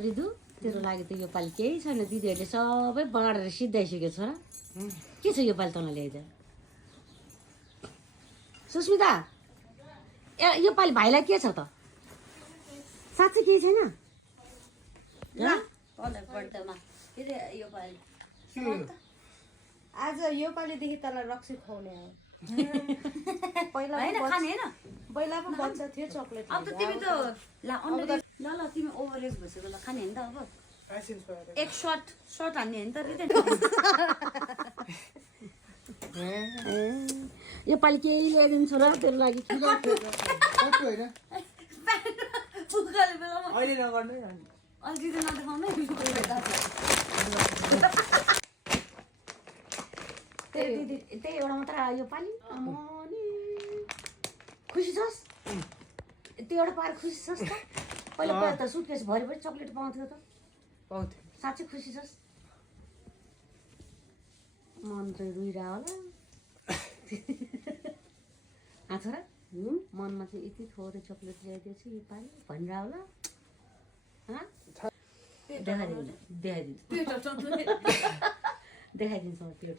रिदु तेरो लागि त योपालि केही छैन दिदीहरूले सबै बाँडेर सिद्धाइसक्यो छोरा के छ योपालि तँलाई ल्याइज सुस्मिता ए योपालि भाइलाई के छ त साँच्चै केही छैन आज योपालिदेखि तँलाई रक्सी खुवाउने हो पहिला पहिला पनि बच्चा थियो चक्लेट अब त तिमी त ल तिमी ओभर एज भइसक्यो ल खाने नि त अब एक सर्ट हान्ने होइन त योपालि केही ल्याइदिन्छु र तेरो लागि त्यही एउटा मात्र आयो योपालि खुसी छस् त्यो एउटा पाएर खुसी छस् त पहिला पहिला त सुटकेस भरिभरि चक्लेट पाउँथ्यो त पाउँथ्यो साँच्चै खुसी छस् मन चाहिँ रुइरह होला छोरा मनमा चाहिँ यति थोरै चक्लेट ल्याइदिएछु योपालि भनिरह होला देखाइदिन्छु देखाइदिन्छु म पेट